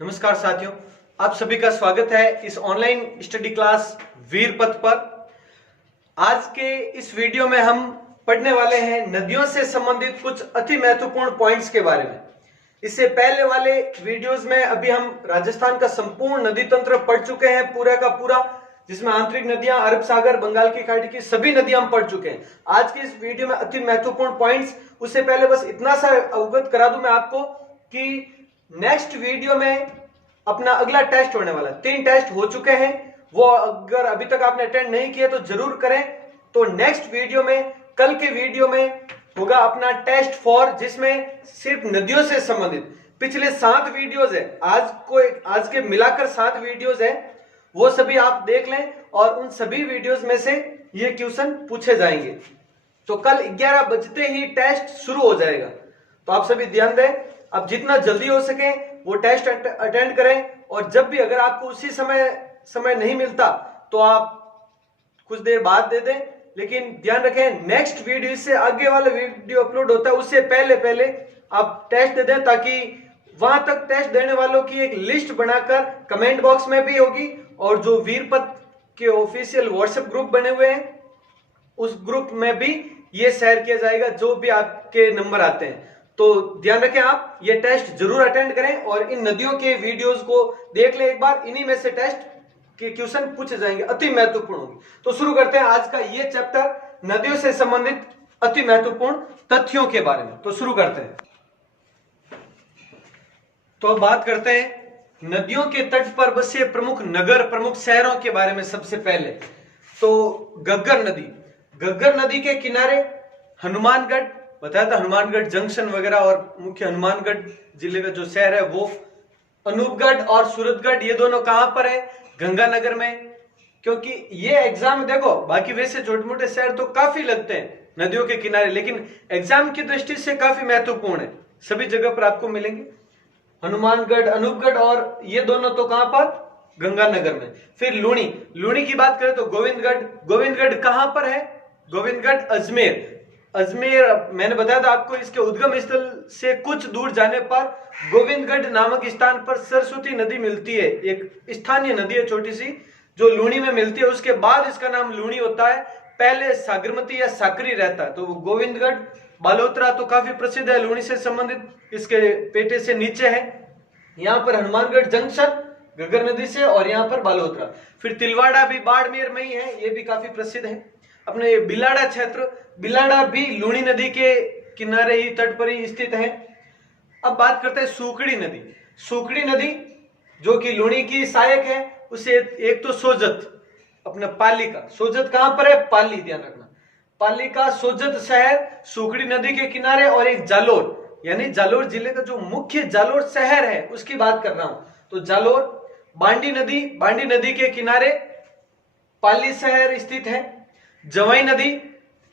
नमस्कार साथियों, आप सभी का स्वागत है इस ऑनलाइन स्टडी क्लास वीरपथ पर। आज के इस वीडियो में हम पढ़ने वाले हैं नदियों से संबंधित कुछ अति महत्वपूर्ण पॉइंट्स के बारे में। इससे पहले वाले वीडियोस में अभी हम राजस्थान का संपूर्ण नदी तंत्र पढ़ चुके हैं, पूरा का पूरा, जिसमें आंतरिक नदियां, अरब सागर, बंगाल की खाड़ी की सभी नदियां हम पढ़ चुके हैं। आज के इस वीडियो में अति महत्वपूर्ण पॉइंट्स, उससे पहले बस इतना सा अवगत करा दूं मैं आपको कि नेक्स्ट वीडियो में अपना अगला टेस्ट होने वाला है। 3 टेस्ट हो चुके हैं, वो अगर अभी तक आपने अटेंड नहीं किया तो जरूर करें। तो नेक्स्ट वीडियो में, कल के वीडियो में होगा अपना टेस्ट 4, जिसमें सिर्फ नदियों से संबंधित पिछले 7 वीडियोस है, आज के मिलाकर 7 वीडियोस है, वो सभी आप देख लें और उन सभी वीडियोस में से ये क्वेश्चन पूछे जाएंगे। तो कल 11 बजते ही टेस्ट शुरू हो जाएगा, तो आप सभी ध्यान दें। अब जितना जल्दी हो सके वो टेस्ट अटेंड करें, और जब भी अगर आपको उसी समय नहीं मिलता तो आप कुछ देर बाद दे दें। लेकिन ध्यान रखें, नेक्स्ट वीडियो, इससे आगे वाला वीडियो अपलोड होता है उससे पहले आप टेस्ट दे दें, ताकि वहां तक टेस्ट देने वालों की एक लिस्ट बनाकर कमेंट बॉक्स में भी होगी, और जो वीरपथ के ऑफिशियल व्हाट्सएप ग्रुप बने हुए हैं उस ग्रुप में भी ये शेयर किया जाएगा, जो भी आपके नंबर आते हैं। तो ध्यान रखें, आप ये टेस्ट जरूर अटेंड करें और इन नदियों के वीडियोस को देख लें एक बार। इन्हीं में से टेस्ट के क्वेश्चन पूछे जाएंगे, अति महत्वपूर्ण होंगे। तो शुरू करते हैं आज का ये चैप्टर, नदियों से संबंधित अति महत्वपूर्ण तथ्यों के बारे में। तो शुरू करते हैं। तो अब बात करते हैं नदियों के तट पर बसे प्रमुख नगर, प्रमुख शहरों के बारे में। सबसे पहले तो घग्गर नदी के किनारे हनुमानगढ़, बताया था हनुमानगढ़ जंक्शन वगैरह, और मुख्य हनुमानगढ़ जिले का जो शहर है वो, अनूपगढ़ और सूरतगढ़, ये दोनों कहां पर है? गंगानगर में। क्योंकि ये एग्जाम देखो, बाकी वैसे छोटे मोटे शहर तो काफी लगते हैं नदियों के किनारे, लेकिन एग्जाम की दृष्टि से काफी महत्वपूर्ण है, सभी जगह पर आपको मिलेंगे। हनुमानगढ़, अनूपगढ़, और ये दोनों तो कहां पर? गंगानगर में। फिर लूणी की बात करें तो गोविंदगढ़ कहां पर है? गोविंदगढ़ अजमेर, मैंने बताया था आपको, इसके उद्गम स्थल से कुछ दूर जाने पर गोविंदगढ़ नामक स्थान पर सरस्वती नदी मिलती है। एक स्थानीय नदी है छोटी सी, जो लूणी में मिलती है। उसके बाद इसका नाम लूणी होता है, पहले सागरमती या साकरी रहता है। तो गोविंदगढ़, बालोतरा तो काफी प्रसिद्ध है लूणी से संबंधित, इसके पेटे से नीचे है। यहाँ पर हनुमानगढ़ जंक्शन घग्गर नदी से, और यहाँ पर बालोतरा। फिर तिलवाड़ा भी बाड़मेर में ही है, ये भी काफी प्रसिद्ध है। अपने बिलाड़ा क्षेत्र, बिलाड़ा भी लूणी नदी के किनारे ही, तट पर ही स्थित है। अब बात करते हैं सूखड़ी नदी जो कि लूणी की सहायक है। उसे एक तो सोजत, अपना पाली का सोजत कहां पर है? पाली, ध्यान रखना, पाली का सोजत शहर सूखड़ी नदी के किनारे, और एक जालोर, यानी जालोर जिले का जो मुख्य जालोर शहर है उसकी बात कर रहा हूं। तो जालोर, बांडी नदी के किनारे पाली शहर स्थित है। जवाई नदी,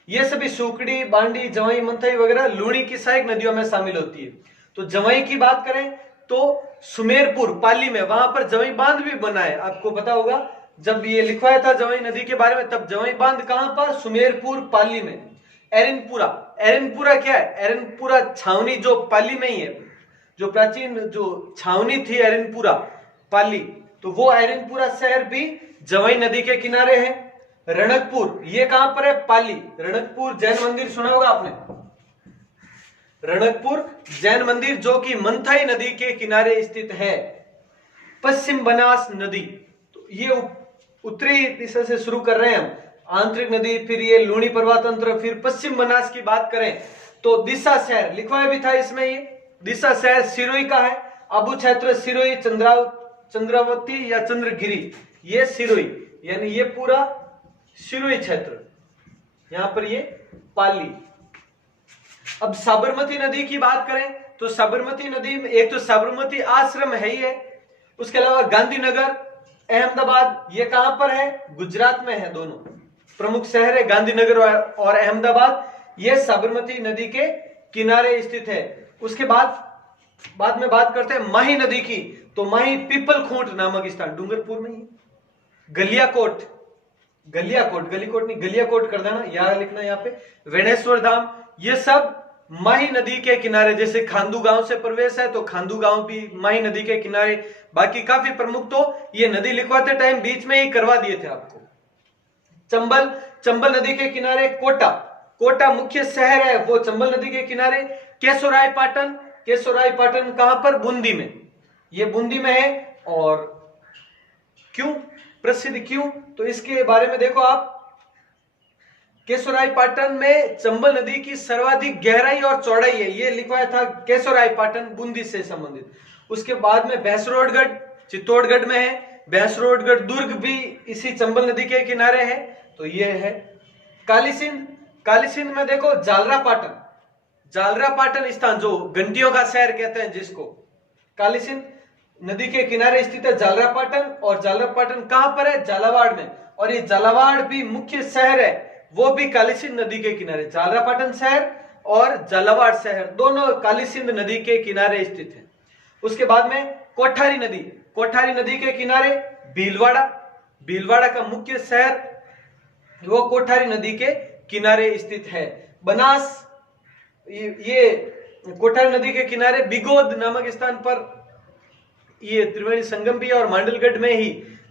ये सभी सूखड़ी, बांडी, जवाई, मंथई वगैरह लूणी की सहायक नदियों में शामिल होती है। तो जवाई की बात करें तो सुमेरपुर, पाली में, वहां पर जवाई बांध भी बना है। आपको पता होगा, जब ये लिखवाया था जवाई नदी के बारे में, तब जवाई बांध कहां पर? सुमेरपुर, पाली में। एरनपुरा क्या है? एरनपुरा छावनी, जो पाली में ही है, जो प्राचीन जो छावनी थी एरनपुरा, पाली, तो वो एरनपुरा शहर भी जवाई नदी के किनारे है। रणकपुर, ये कहां पर है? पाली। रणकपुर जैन मंदिर सुना होगा आपने, रणकपुर जैन मंदिर, जो कि मंथाई नदी के किनारे स्थित है। पश्चिम बनास नदी, तो ये उत्तरी दिशा से शुरू कर रहे हैं हम, आंतरिक नदी, फिर ये लूणी प्रवातंत्र, फिर पश्चिम बनास की बात करें तो दिशा शहर लिखवाया भी था इसमें, ये दिशा शहर सिरोही का है। अबू क्षेत्र सिरोही, चंद्रावती या चंद्रगिरी, ये सिरोही, यानी ये पूरा सिरोही क्षेत्र, यहां पर ये पाली। अब साबरमती नदी की बात करें तो साबरमती नदी में एक तो साबरमती आश्रम है ही है, उसके अलावा गांधीनगर, अहमदाबाद, ये कहां पर है? गुजरात में है। दोनों प्रमुख शहर है गांधीनगर और अहमदाबाद, ये साबरमती नदी के किनारे स्थित है। उसके बाद में बात करते हैं माही नदी की, तो माही पीपल खूंट नामक स्थान डूंगरपुर में ही। गलियाकोट कर देना, यहां लिखना, यहाँ पे वेणेश्वर धाम, ये सब माही नदी के किनारे, जैसे खांदू गांव से प्रवेश है तो खांदू गांव भी माही नदी के किनारे। बाकी काफी प्रमुख तो ये नदी लिखवाते टाइम बीच में ही करवा दिए थे आपको। चंबल, चंबल नदी के किनारे कोटा, कोटा मुख्य शहर है वो चंबल नदी के किनारे। केशोरायपाटन, केशोरायपाटन कहां पर? बूंदी में, ये बूंदी में है। और क्यों प्रसिद्ध, क्यों? तो इसके बारे में देखो आप, केशोरायपाटन में चंबल नदी की सर्वाधिक गहराई और चौड़ाई है, ये लिखवाया था केशोरायपाटन बूंदी से संबंधित। उसके बाद में भैंसरोडगढ़ चित्तौड़गढ़ में है, भैंसरोडगढ़ दुर्ग भी इसी चंबल नदी के किनारे है, तो ये है। कालीसिंध, कालीसिंध में देखो जालरापाटन, जालरापाटन स्थान जो घंटियों का शहर कहते हैं जिसको, कालीसिंध नदी के किनारे स्थित है जालरापाटन। और जालरापाटन कहां पर है? झालावाड़ में। और ये झालावाड़ भी मुख्य शहर है, वो भी कालीसिंध नदी के किनारे। जालरापाटन शहर और झालावाड़ शहर दोनों कालीसिंध नदी के किनारे स्थित है। उसके बाद में कोठारी नदी, कोठारी नदी के किनारे भीलवाड़ा, भीलवाड़ा का मुख्य शहर वो कोठारी नदी के किनारे स्थित है। बनास, ये कोठारी नदी के किनारे बिगोद नामक स्थान पर ये त्रिवेणी संगम भी है। और मांडलगढ़ में ही,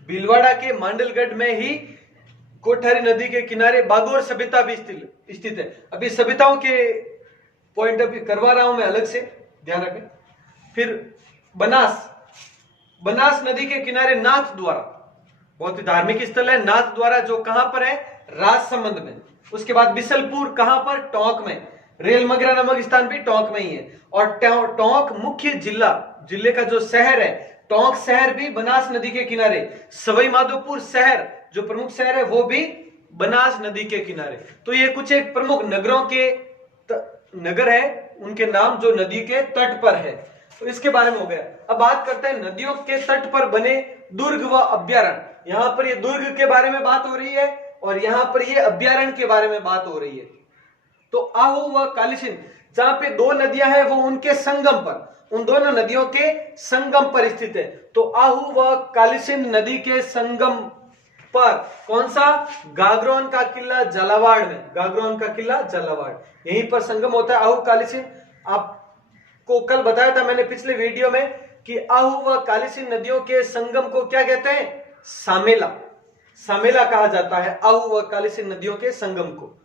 भीलवाड़ा के मांडलगढ़ में ही कोठारी नदी के किनारे बागोर सभ्यता भी स्थित है। अभी सभ्यताओं के पॉइंट अभी करवा रहा हूं मैं अलग से, ध्यान रखें। फिर बनास, बनास नदी के किनारे नाथ द्वारा, बहुत ही धार्मिक स्थल है नाथ द्वारा, जो कहां पर है? राजसमंद में। उसके बाद बिसलपुर कहां पर? टोंक में। रेलमगरा नामक स्थान भी टोंक में ही है। और टोंक मुख्य जिला, जिले का जो शहर है टोंक शहर भी बनास नदी के किनारे। सवाई माधोपुर शहर जो प्रमुख शहर है वो भी बनास नदी के किनारे। तो ये कुछ एक प्रमुख नगरों के नगर है, उनके नाम जो नदी के तट पर है। तो इसके बारे में हो गया। अब बात करते हैं नदियों के तट पर बने दुर्ग व अभ्यारण्य। यहां पर ये दुर्ग के बारे में बात हो रही है और यहां पर ये अभ्यारण्य के बारे में बात हो रही है। तो आहू व कालीसिंध, जहां पे दो नदियां हैं वो उनके संगम पर, उन दोनों नदियों के संगम पर स्थित है। तो आहू व कालीसिंध नदी के संगम पर कौन सा? गागरोन का किला झालावाड़ में, गागरोन का किला झालावाड़, यहीं पर संगम होता है आहू कालीसिंध। आपको कल बताया था मैंने पिछले वीडियो में कि आहू व कालीसिंध नदियों के संगम को क्या कहते हैं? सामेला, सामेला कहा जाता है आहू व कालीसिंध नदियों के संगम को।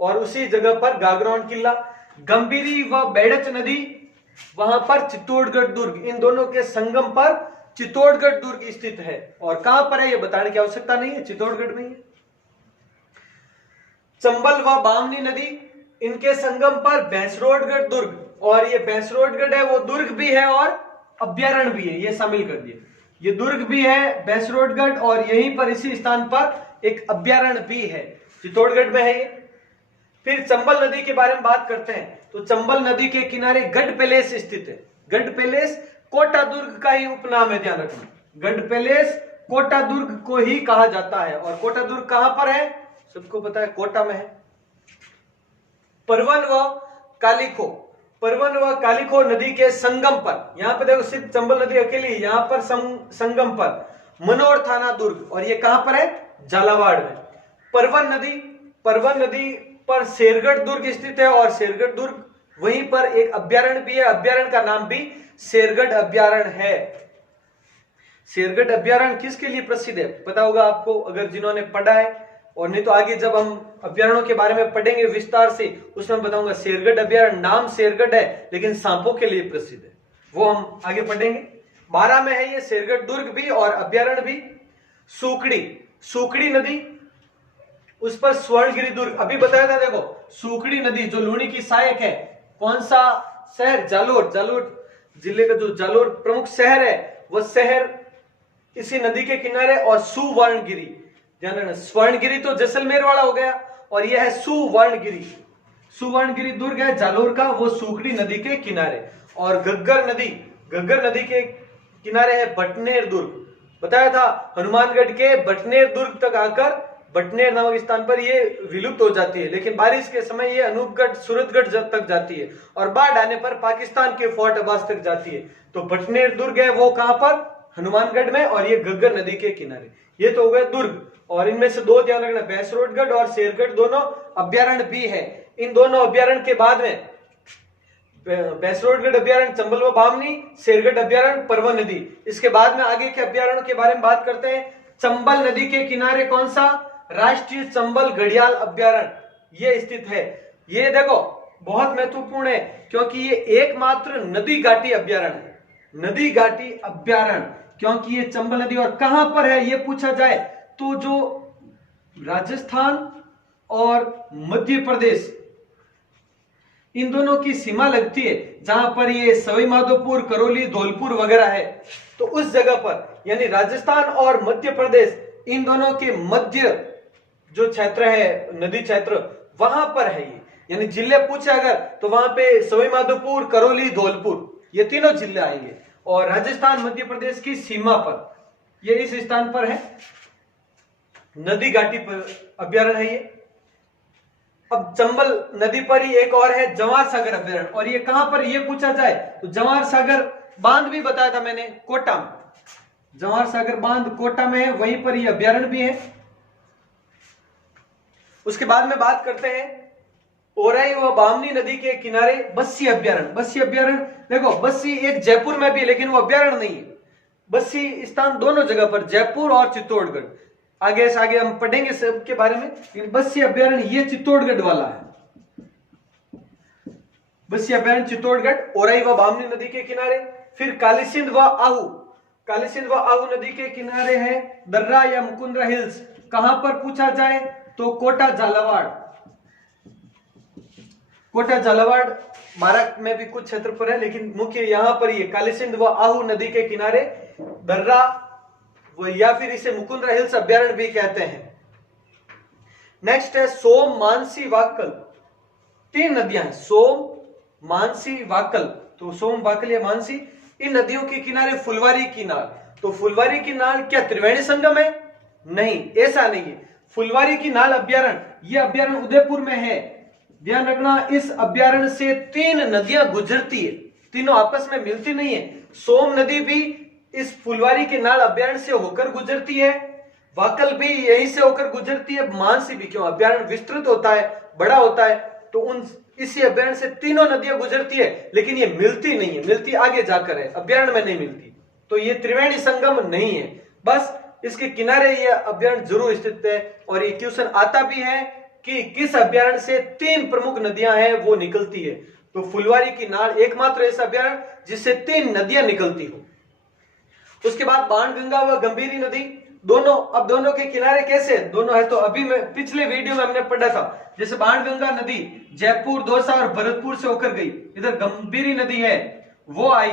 और उसी जगह पर गागरोन किला। गंभीरी व बेड़च नदी, वहां पर चित्तौड़गढ़ दुर्ग, इन दोनों के संगम पर चित्तौड़गढ़ दुर्ग स्थित है। और कहां पर है ये बताने की आवश्यकता नहीं है, चित्तौड़गढ़ में ही है। चंबल व बामनी नदी, इनके संगम पर भैंसरोडगढ़ दुर्ग, और ये भैंसरोडगढ़ है वो दुर्ग भी है और अभ्यारण्य भी है, ये शामिल कर दिए। ये दुर्ग भी है भैंसरोडगढ़ और यहीं पर इसी स्थान पर एक अभ्यारण्य भी है, चित्तौड़गढ़ में है ये। फिर चंबल नदी के बारे में बात करते हैं। तो चंबल नदी के किनारे गढ़ पैलेस स्थित है। गढ़ पैलेस कोटा दुर्ग का ही उपनाम है, ध्यान रखना। गढ़ पैलेस कोटा दुर्ग को ही कहा जाता है। और कोटा दुर्ग कहां पर है? सबको पता है, कोटा में है। परवन व कालीखो, परवन व कालीखो नदी के संगम पर, यहां पर देखो सिर्फ चंबल नदी अकेली, यहां पर संगम पर मनोर थाना दुर्ग, और ये कहां पर है? झालावाड़ में। परवन नदी, परवन नदी पर शेरगढ़ दुर्ग स्थित है और शेरगढ़ दुर्ग वहीं पर एक अभ्यारण्य भी है, अभ्यारण्य का नाम भी शेरगढ़ अभ्यारण्य है। शेरगढ़ अभ्यारण्य किसके लिए प्रसिद्ध है पता होगा आपको, अगर जिन्होंने पढ़ा है, और नहीं तो आगे जब हम अभ्यारण्यों के बारे में पढ़ेंगे विस्तार से उसमें बताऊंगा। शेरगढ़ अभ्यारण्य नाम शेरगढ़ है लेकिन सांपों के लिए प्रसिद्ध है, वो हम आगे पढ़ेंगे। 12 में है ये शेरगढ़ दुर्ग भी और अभ्यारण्य भी। सूकड़ी, सूकड़ी नदी, उस पर स्वर्णगिरी दुर्ग, अभी बताया था देखो। सूकड़ी नदी जो लूणी की सहायक है, कौन सा शहर? जालोर, जालोर जिले का जो जालोर प्रमुख शहर है वह शहर इसी नदी के किनारे। और सुवर्णगिरी, ध्यान रखना, स्वर्णगिरी तो जैसलमेर वाला हो गया और यह है सुवर्णगिरी। सुवर्णगिरी दुर्ग है जालोर का, वो सूकड़ी नदी के किनारे। और घग्गर नदी, घग्गर नदी के किनारे है बटनेर दुर्ग। बताया था हनुमानगढ़ के बटनेर दुर्ग तक आकर बटनेर नामक स्थान पर ये विलुप्त हो जाती है, लेकिन बारिश के समय ये अनूपगढ़ सूरतगढ़ तक जाती है और बाढ़ आने पर पाकिस्तान के फोर्ट अब्बास तक जाती है। तो बटनेर दुर्ग है वो कहां पर? हनुमानगढ़ में, और ये घग्गर नदी के किनारे। ये तो हो गए दुर्ग, और इनमें से दो ध्यान रखना, भैंसरोडगढ़ और शेरगढ़ दोनों अभ्यारण्य भी है। इन दोनों अभ्यारण्य के बाद में बेसरोडगढ़ अभ्यारण्य, चंबल व बामनी, शेरगढ़ अभ्यारण्य, परवा नदी। इसके बाद में आगे के अभ्यारण्यों के बारे में बात करते हैं। चंबल नदी के किनारे कौन सा? राष्ट्रीय चंबल घड़ियाल अभ्यारण्य ये स्थित है। ये देखो बहुत महत्वपूर्ण है क्योंकि ये एकमात्र नदी घाटी अभ्यारण्य है, नदी घाटी अभ्यारण्य, क्योंकि ये चंबल नदी। और कहां पर है ये पूछा जाए तो जो राजस्थान और मध्य प्रदेश इन दोनों की सीमा लगती है, जहां पर ये सवाई माधोपुर, करौली, धौलपुर वगैरह है, तो उस जगह पर यानी राजस्थान और मध्य प्रदेश इन दोनों के मध्य जो क्षेत्र है, नदी क्षेत्र, वहां पर है ये। यानी जिले पूछे अगर तो वहां पे सवाई माधोपुर, करौली, धौलपुर ये तीनों जिले आएंगे। और राजस्थान मध्य प्रदेश की सीमा पर ये इस स्थान पर है, नदी घाटी पर अभ्यारण्य है ये। अब चंबल नदी पर ही एक और है जवाहर सागर अभ्यारण्य, और ये कहां पर ये पूछा जाए तो जवाहर सागर बांध भी बताया था मैंने, कोटा में। जवाहर सागर बांध कोटा में है, वहीं पर ये अभ्यारण्य भी है। उसके बाद में बात करते हैं ओराई व बामनी नदी के किनारे बस्सी अभ्यारण्य। बस्सी अभ्यारण्य देखो, बस्सी एक जयपुर में भी है लेकिन वो अभ्यारण्य नहीं है। बस्सी स्थान दोनों जगह पर, जयपुर और चित्तौड़गढ़, आगे से आगे हम पढ़ेंगे सबके बारे में। बस्सी अभ्यारण्य ये चित्तौड़गढ़ वाला है, बस्सी अभ्यारण्य चित्तौड़गढ़, ओराई व बामनी नदी के किनारे। फिर कालीसिंध व आहू, कालीसिंध व आहू नदी के किनारे है दर्रा या मुकुंदरा हिल्स। कहां पर पूछा जाए तो कोटा झालावाड़, कोटा झालावाड़ महाराष्ट्र में भी कुछ क्षेत्र पर है, लेकिन मुख्य यहां पर ये कालीसिंध व आहू नदी के किनारे दर्रा या फिर इसे मुकुंदरा हिल्स अभ्यारण्य भी कहते हैं। नेक्स्ट है सोम, मानसी, वाकल, तीन नदियां हैं, सोम, मानसी, वाकल। तो सोम, वाकल या मानसी, इन नदियों के किनारे फुलवारी की नाल। तो फुलवारी की नाल क्या त्रिवेणी संगम है? नहीं, ऐसा नहीं है। फुलवारी की नाल अभ्यारण्य, यह अभ्यारण्य उदयपुर में है। ध्यान रखना, इस अभ्यारण्य से तीन नदियां गुजरती है, तीनों आपस में मिलती नहीं है। सोम नदी भी इस फुलवारी के नाल अभ्यारण्य से होकर गुजरती है, वाकल भी यहीं से होकर गुजरती है, मानसी भी। क्यों? अभ्यारण्य विस्तृत होता है, बड़ा होता है, तो उन इसी अभ्यारण्य से तीनों नदियां गुजरती है, लेकिन ये मिलती नहीं है, मिलती आगे जाकर है, अभ्यारण्य में नहीं मिलती। तो ये त्रिवेणी संगम नहीं है, बस इसके किनारे ये अभ्यारण्य जरूर स्थित है। और ये क्वेश्चन आता भी है कि किस अभ्यारण्य से तीन प्रमुख नदियां हैं वो निकलती है। तो फुलवारी की नाल एकमात्र ऐसा अभ्यारण्य जिससे तीन नदियां निकलती हो। उसके बाद बाणगंगा व गंभीरी नदी, दोनों, अब दोनों के किनारे कैसे दोनों है तो अभी मैं पिछले वीडियो में हमने पढ़ा था। जैसे बाणगंगा नदी जयपुर, दौसा और भरतपुर से होकर गई, इधर गंभीरी नदी है वो आई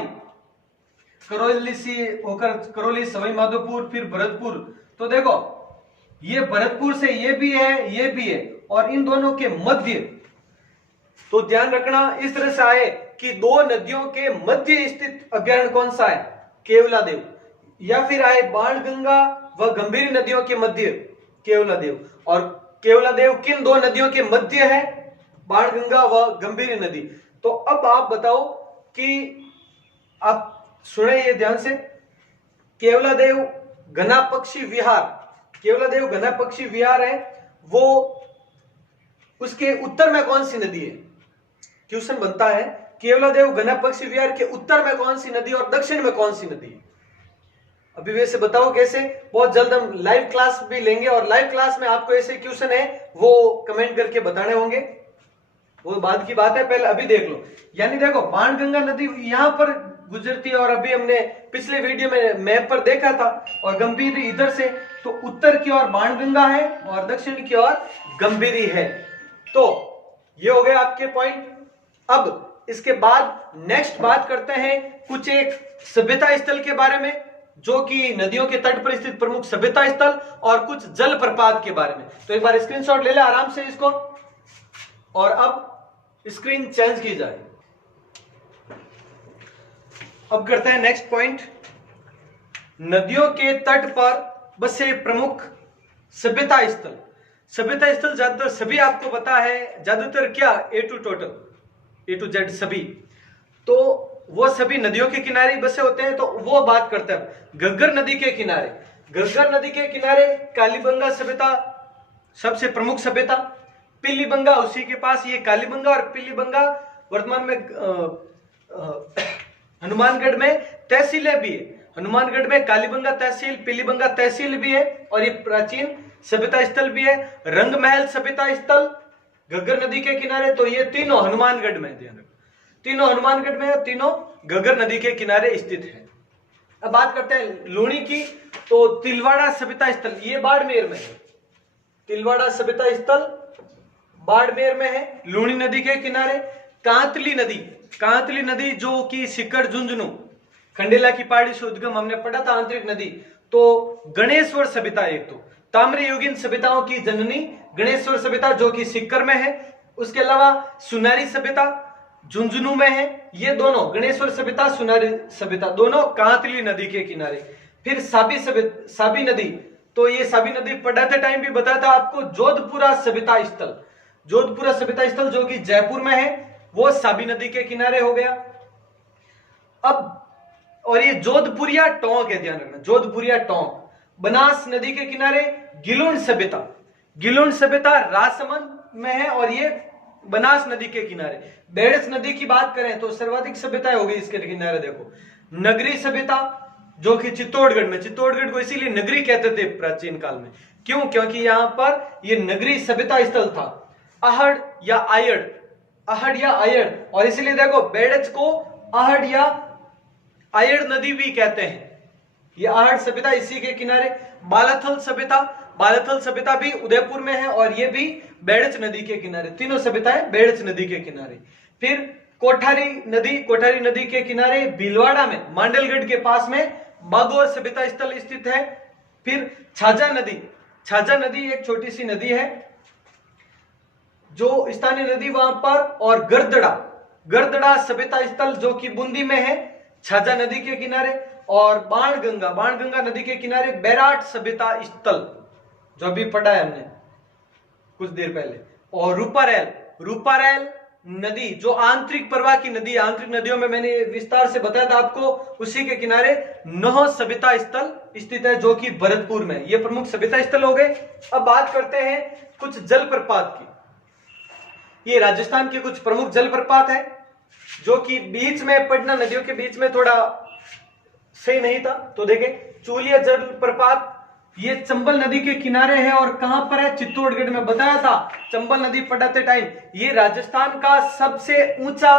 करौली से होकर, करौली, सवाई माधोपुर, फिर भरतपुर। तो देखो ये भरतपुर से ये भी है, ये भी है, और इन दोनों के मध्य, तो ध्यान रखना इस तरह से आए कि दो नदियों के मध्य स्थित अभ्यारण्य कौन सा है? केवलादेव। या फिर आए बाणगंगा व गंभीरी नदियों के मध्य केवलादेव। और केवलादेव किन दो नदियों के मध्य है? बाणगंगा व गंभीरी नदी। तो अब आप बताओ कि आप सुने ये ध्यान से, केवलादेव घना पक्षी विहार, केवलादेव घना पक्षी विहार है, वो उसके उत्तर में कौन सी नदी है? क्वेश्चन बनता है केवलादेव घना पक्षी विहार के उत्तर में कौन सी नदी और दक्षिण में कौन सी नदी है? अभी वैसे बताओ कैसे, बहुत जल्द हम लाइव क्लास भी लेंगे, और लाइव क्लास में आपको ऐसे क्वेश्चन है वो कमेंट करके बताने होंगे, वो बाद की बात है, पहले अभी देख लो। यानी देखो बाणगंगा नदी यहां पर गुजरती है, और अभी हमने पिछले वीडियो में मैप पर देखा था, और गंभीरी इधर से, तो उत्तर की ओर बाणगंगा है और दक्षिण की ओर गंभीरी है। तो ये हो गए आपके पॉइंट। अब इसके बाद नेक्स्ट बात करते हैं कुछ एक सभ्यता स्थल के बारे में, जो कि नदियों के तट पर स्थित प्रमुख सभ्यता स्थल, और कुछ जल प्रपात के बारे में। तो एक बार स्क्रीनशॉट ले ले आराम से इसको, और अब स्क्रीन चेंज की जाए। अब करते हैं नेक्स्ट पॉइंट, नदियों के तट पर बसे प्रमुख सभ्यता स्थल। सभ्यता स्थल ज्यादातर सभी आपको पता है, ज्यादातर क्या ए टू जेड सभी, तो वो सभी नदियों के किनारे बसे होते हैं। तो वो बात करते हैं घग्गर नदी के किनारे। घग्गर नदी के किनारे कालीबंगा सभ्यता सबसे प्रमुख सभ्यता, पिलीबंगा उसी के पास, ये कालीबंगा और पिलीबंगा वर्तमान में हनुमानगढ़ में तहसीलें भी है। हनुमानगढ़ में कालीबंगा तहसील, पीलीबंगा तहसील भी है और ये प्राचीन सभ्यता स्थल भी है। रंगमहल सभ्यता स्थल घग्गर नदी के किनारे, तो ये तीनों हनुमानगढ़ में, ध्यान रखो, तीनों हनुमानगढ़ में, तीनों घग्गर नदी के किनारे स्थित है। अब बात करते हैं लूणी की, तो तिलवाड़ा सभ्यता स्थल ये बाड़मेर में है। तिलवाड़ा सभ्यता स्थल बाड़मेर में है, लूणी नदी के किनारे। कांतली नदी, कांतली नदी जो कि सिक्कर झुंझुनू खंडेला की पहाड़ी से उद्गम, हमने पढ़ा था, आंतरिक नदी। तो गणेश्वर सभ्यता, एक तो ताम्रयुगीन सभ्यताओं की जननी गणेश्वर सभ्यता जो कि सिक्कर में है। उसके अलावा सुनारी सभ्यता झुंझुनू में है। ये दोनों गणेश्वर सभ्यता, सुनारी सभ्यता, दोनों कांतली नदी के किनारे। फिर साबी नदी, तो ये साबी नदी पढ़ाते टाइम भी बताया था आपको। जोधपुरा सभ्यता स्थल, जोधपुरा सभ्यता स्थल जो कि जयपुर में है, वो साबी नदी के किनारे हो गया। अब और ये जोधपुरिया टोंक है, ध्यान रखना, जोधपुरिया टोंक बनास नदी के किनारे। गिलोन सभ्यता, गिलोन सभ्यता राजसमंद में है और ये बनास नदी के किनारे। बेड़स नदी की बात करें तो सर्वाधिक सभ्यताएं हो गई इसके किनारे। देखो नगरी सभ्यता जो कि चित्तौड़गढ़ में, चित्तौड़गढ़ को इसीलिए नगरी कहते थे प्राचीन काल में, क्यों? क्योंकि यहां पर ये नगरी सभ्यता स्थल था। आहड़ या आयड़, आहड़ या आयड़, और इसीलिए देखो बेड़च को आहड़ या आयड़ नदी भी कहते हैं। ये आहड़ सभ्यता इसी के किनारे। बालाथल सभ्यता, बालाथल सभ्यता भी उदयपुर में है और ये भी बेड़च नदी के किनारे। तीनों सभ्यताएं बेड़च नदी के किनारे। फिर कोठारी नदी, कोठारी नदी के किनारे भीलवाड़ा में, मांडलगढ़ के पास में बागोर सभ्यता स्थल स्थित है। फिर छाजा नदी, छाजा नदी एक छोटी सी नदी है जो स्थानीय नदी वहां पर। और गर्दड़ा, गर्दड़ा सभ्यता स्थल जो कि बूंदी में है, छाजा नदी के किनारे। और बाणगंगा, बाणगंगा नदी के किनारे बैराट सभ्यता स्थल जो अभी पढ़ा है हमने कुछ देर पहले। और रूपारेल, रूपारेल नदी जो आंतरिक प्रवाह की नदी, आंतरिक नदियों में मैंने विस्तार से बताया था आपको, उसी के किनारे नौह सभ्यता स्थल स्थित है जो कि भरतपुर में। ये प्रमुख सभ्यता स्थल हो गए। अब बात करते हैं कुछ जलप्रपात की। ये राजस्थान के कुछ प्रमुख जलप्रपात है जो कि बीच में, पटना नदियों के बीच में थोड़ा सही नहीं था। तो देखें चूलिया जलप्रपात, ये चंबल नदी के किनारे है और कहां पर है? चित्तौड़गढ़ में। बताया था चंबल नदी पढ़ाते टाइम, ये राजस्थान का सबसे ऊंचा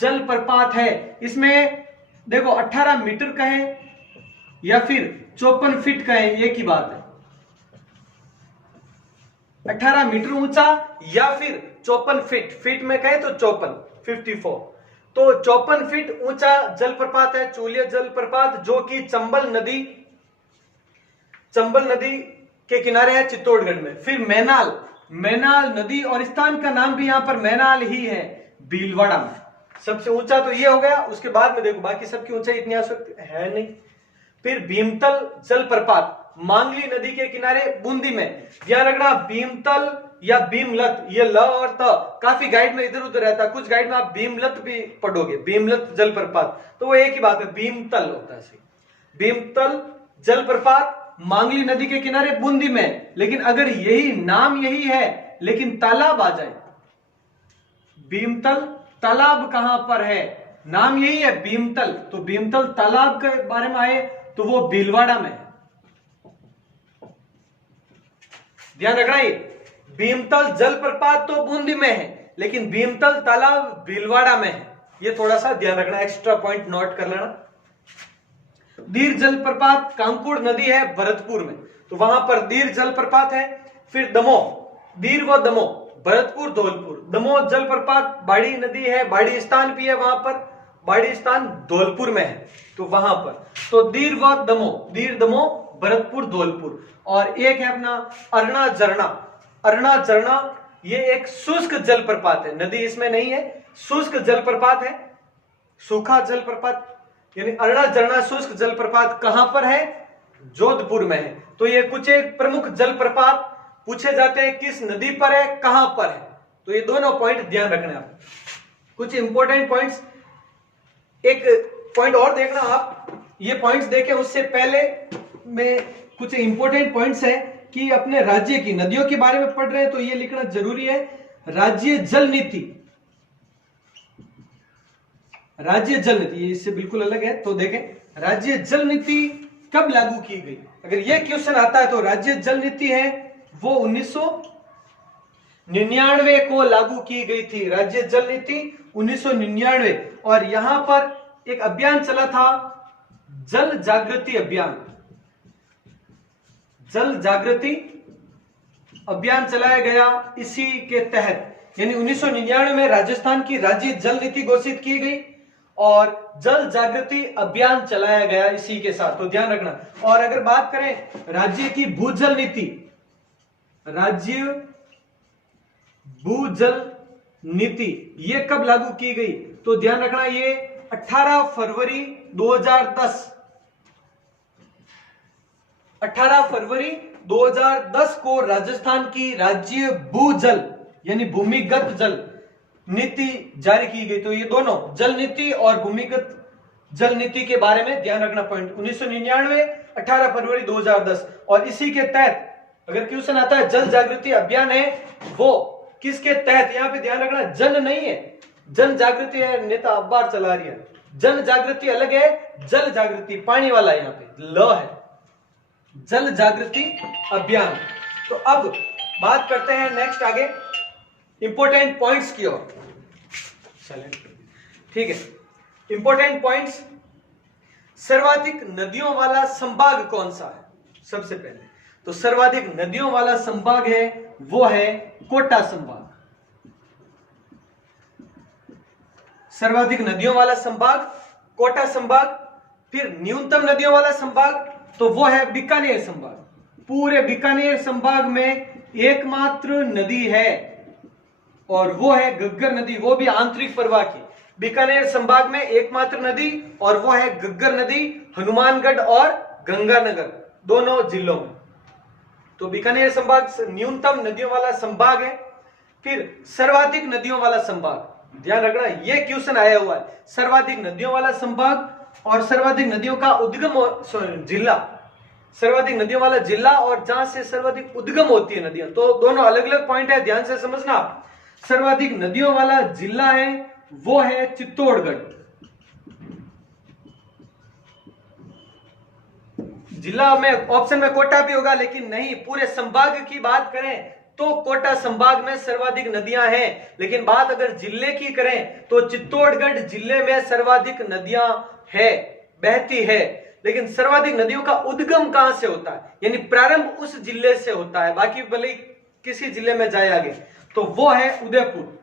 जलप्रपात है। इसमें देखो 18 मीटर कहें या फिर 54 फीट कहें, ये की बात है। 18 मीटर ऊंचा या फिर 54 फीट, फीट में कहें तो 54, 54, तो 54 फीट ऊंचा जलप्रपात है चूलिया जलप्रपात जो कि चंबल नदी, चंबल नदी के किनारे है चित्तौड़गढ़ में। फिर मैनाल, मैनाल नदी, और स्थान का नाम भी यहां पर मैनाल ही है, भीलवाड़ा में। सबसे ऊंचा तो ये हो गया। उसके बाद में देखो बाकी सबकी ऊंचाई इतनी है नहीं। फिर भीमतल जलप्रपात मांगली नदी के किनारे बूंदी में। ध्यान रखना भीमतल या भीमलत, ये ल और त काफी गाइड में इधर उधर रहता है, कुछ गाइड में आप भीमलत भी पढ़ोगे, भीमलत जलप्रपात, तो वो एक ही बात है, भीमतल होता है। भीमतल जलप्रपात मांगली नदी के किनारे बूंदी में। लेकिन अगर यही नाम यही है लेकिन तालाब आ जाए, भीमतल तालाब कहां पर है? नाम यही है भीमतल, तो भीमतल तालाब के बारे में आए तो वो भीलवाड़ा में है। ध्यान रखना, ये भीमतल जलप्रपात तो बूंदी में है लेकिन भीमतल तालाब भीलवाड़ा में है। ये थोड़ा सा ध्यान रखना, एक्स्ट्रा पॉइंट नोट कर लेना। दीर जलप्रपात कांकुड़ नदी है भरतपुर में, तो वहां पर दीर जलप्रपात है। फिर दमोह, दीर व दमोह, भरतपुर धौलपुर। दमोह जलप्रपात बाड़ी नदी है, बाड़ी स्थान भी है वहां पर, बाड़ी स्थान धौलपुर में है, तो वहां पर। तो दीर व दमोह, दीर दमोह भरतपुर धौलपुर। और एक है अपना अरना झरना, अरना झरना, ये एक शुष्क जलप्रपात है, नदी इसमें नहीं है, शुष्क जलप्रपात है, सूखा जलप्रपात, यानी अरना झरना शुष्क जलप्रपात कहां पर है? जोधपुर में है। तो ये कुछ एक प्रमुख जलप्रपात पूछे जाते हैं, किस नदी पर है, कहां पर है, तो ये दोनों पॉइंट ध्यान रखना आप। कुछ इंपॉर्टेंट पॉइंट्स, एक पॉइंट और देखना आप, ये पॉइंट्स देखें उससे पहले में कुछ इंपॉर्टेंट पॉइंट्स है कि अपने राज्य की नदियों के बारे में पढ़ रहे हैं तो ये लिखना जरूरी है। राज्य जल नीति, राज्य जल नीति, ये इससे बिल्कुल अलग है। तो देखें राज्य जल नीति कब लागू की गई, अगर ये क्वेश्चन आता है तो राज्य जल नीति है वो 1999 को लागू की गई थी। राज्य जल नीति 1999, और यहां पर एक अभियान चला था, जल जागृति अभियान। जल जागृति अभियान चलाया गया इसी के तहत, यानी 1999 में राजस्थान की राज्य जल नीति घोषित की गई और जल जागृति अभियान चलाया गया इसी के साथ, तो ध्यान रखना। और अगर बात करें राज्य की भूजल नीति, राज्य भूजल नीति ये कब लागू की गई, तो ध्यान रखना ये 18 फरवरी 2010, 18 फरवरी 2010 को राजस्थान की राज्य भूजल यानी भूमिगत जल नीति जारी की गई। तो ये दोनों जल नीति और भूमिगत जल नीति के बारे में ध्यान रखना पॉइंट। 1999 18 फरवरी 2010, और इसी के तहत अगर क्वेश्चन आता है जल जागृति अभियान है वो किसके तहत, यहां पे ध्यान रखना जन नहीं है, जन जागृति है, नेता अखबार चला रही है। जन जागृति अलग है, जल जागृति पानी वाला यहाँ पे ल है, जल जागृति अभियान। तो अब बात करते हैं नेक्स्ट आगे इंपॉर्टेंट पॉइंट्स की ओर। ठीक है, इंपॉर्टेंट पॉइंट्स। सर्वाधिक नदियों वाला संभाग कौन सा है, सबसे पहले तो सर्वाधिक नदियों वाला संभाग है वो है कोटा संभाग। सर्वाधिक नदियों वाला संभाग कोटा संभाग। फिर न्यूनतम नदियों वाला संभाग तो वो है बीकानेर संभाग। पूरे बीकानेर संभाग में एकमात्र नदी है और वो है घग्गर नदी, वो भी आंतरिक प्रवाह की। बीकानेर संभाग में एकमात्र नदी और वो है घग्गर नदी, हनुमानगढ़ और गंगानगर दोनों जिलों में। तो बीकानेर संभाग न्यूनतम नदियों वाला संभाग है। फिर सर्वाधिक नदियों वाला संभाग, ध्यान रखना ये क्वेश्चन आया हुआ है, सर्वाधिक नदियों वाला संभाग और सर्वाधिक नदियों का उद्गम जिला, सर्वाधिक नदियों वाला जिला और जहां से सर्वाधिक उद्गम होती है नदियां, तो दोनों अलग अलग पॉइंट है, ध्यान से समझना। सर्वाधिक नदियों वाला जिला है वो है चित्तौड़गढ़। जिला में ऑप्शन में कोटा भी होगा लेकिन नहीं, पूरे संभाग की बात करें तो कोटा संभाग में सर्वाधिक नदियां हैं, लेकिन बात अगर जिले की करें तो चित्तौड़गढ़ जिले में सर्वाधिक नदियां है, बहती है। लेकिन सर्वाधिक नदियों का उद्गम कहां से होता है, यानी प्रारंभ उस जिले से होता है, बाकी भले किसी जिले में जाए आगे, तो वो है उदयपुर।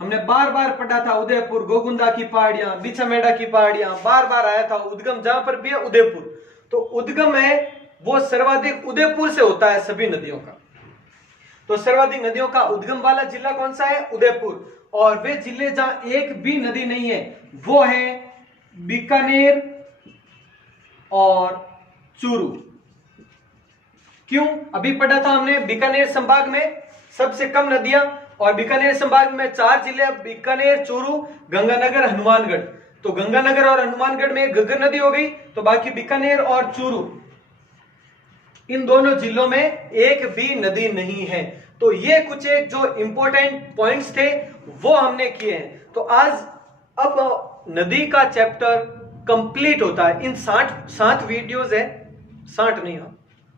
हमने बार बार पढ़ा था उदयपुर, गोगुंदा की पहाड़ियां, बिछामेड़ा की पहाड़ियां, बार बार आया था उद्गम जहां पर भी है उदयपुर। तो उद्गम है वो सर्वाधिक उदयपुर से होता है सभी नदियों का। तो सर्वाधिक नदियों का उद्गम वाला जिला कौन सा है, उदयपुर। और वे जिले जहां एक भी नदी नहीं है वो है बीकानेर और चूरू। क्यों, अभी पढ़ा था हमने बीकानेर संभाग में सबसे कम नदियां, और बीकानेर संभाग में 4 जिले, बीकानेर, चूरू, गंगानगर, हनुमानगढ़। तो गंगानगर और हनुमानगढ़ में घग्गर नदी हो गई, तो बाकी बीकानेर और चूरू इन दोनों जिलों में एक भी नदी नहीं है। तो ये कुछ एक जो इंपॉर्टेंट पॉइंट्स थे वो हमने किए हैं। तो आज अब नदी का चैप्टर कंप्लीट होता है। इन 7 वीडियोस है, 60 नहीं,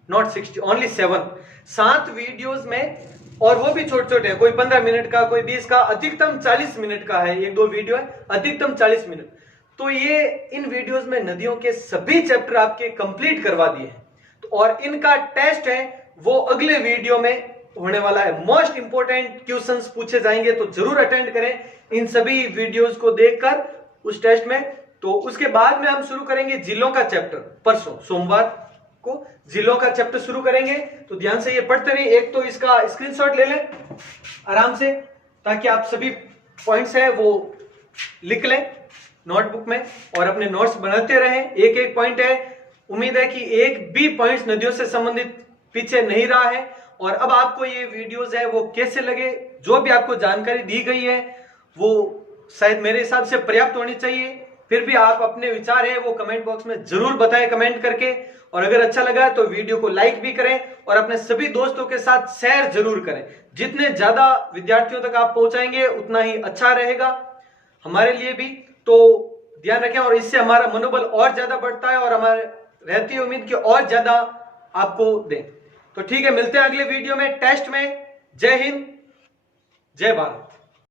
नॉट 60, ओनली 7 वीडियोस में, और वो भी छोटे छोटे हैं, कोई 15 मिनट का, कोई 20 का, अधिकतम 40 मिनट का है, 1-2 वीडियो है, अधिकतम 40 मिनट। तो ये इन वीडियोस में नदियों के सभी चैप्टर आपके कंप्लीट करवा दिए हैं। तो और इनका टेस्ट है वो अगले वीडियो में होने वाला है। मोस्ट इंपोर्टेंट क्वेश्चंस पूछे जाएंगे, तो जरूर अटेंड करें इन सभी वीडियोस को देखकर उस टेस्ट में। तो उसके बाद में हम शुरू करेंगे जिलों का चैप्टर, परसों सोमवार को जिलों का चैप्टर शुरू करेंगे। तो ध्यान से ये पढ़ते रहिए। एक तो इसका स्क्रीनशॉट ले लें आराम से, ताकि आप सभी पॉइंट्स है वो लिख लें नोटबुक में और अपने नोट्स बनाते रहें। एक एक पॉइंट है, उम्मीद है कि एक भी पॉइंट्स नदियों से संबंधित पीछे नहीं रहा है। और अब आपको ये वीडियोस है वो कैसे लगे, जो भी आपको जानकारी दी गई है वो शायद मेरे हिसाब से पर्याप्त होनी चाहिए। फिर भी आप अपने विचार है वो कमेंट बॉक्स में जरूर बताएं कमेंट करके। और अगर अच्छा लगा तो वीडियो को लाइक भी करें और अपने सभी दोस्तों के साथ शेयर जरूर करें। जितने ज्यादा विद्यार्थियों तक आप पहुंचाएंगे उतना ही अच्छा रहेगा हमारे लिए भी। तो ध्यान रखें और इससे हमारा मनोबल और ज्यादा बढ़ता है और हमारे रहती है उम्मीद कि और ज्यादा आपको दें। तो ठीक है, मिलते हैं अगले वीडियो में टेस्ट में। जय हिंद, जय भारत।